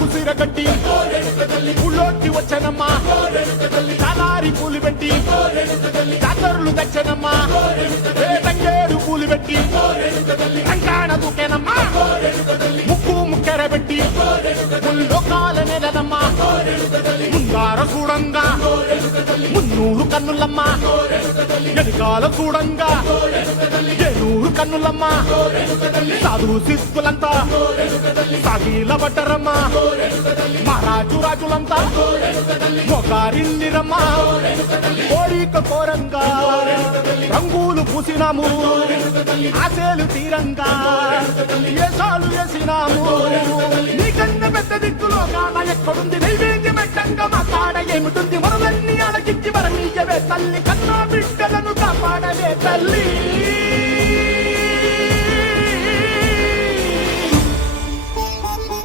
తాటాకు సిరగట్టి ఊళ్ళోకి వచ్చనమ్మా చాలారి పూలు పెట్టి జాతరులు తెచ్చనమ్మా తంగేడు పూలు పెట్టి కంకాణ దూకేనమ్మా ముక్కు ముక్కెర పెట్టి ముల్లోకాల నెలనమ్మా ముందార చూడంగా మున్నూరు కన్నులమ్మా ఎనకాల చూడంగా ఏనూరు కన్నులమ్మా సాధు శిస్తులంతా సాగిల పట్టరమ్మా మహారాజు రాజులంతా మొగారిల్లిరమ్మా కోరిక కోరంగా రంగులు పూసినాము ఆశలు తీరంగా ఏసాలు వేసినాము నీకన్నా పెద్ద దిక్కులో కాన ఎక్కడుంది నైవేద్యం పెట్టంగా మా కాడ ఏమిటుంది మనలన్నీ అడగించి మరణీయవే తల్లి కన్నా బిడ్డలను కాపాడవే తల్లి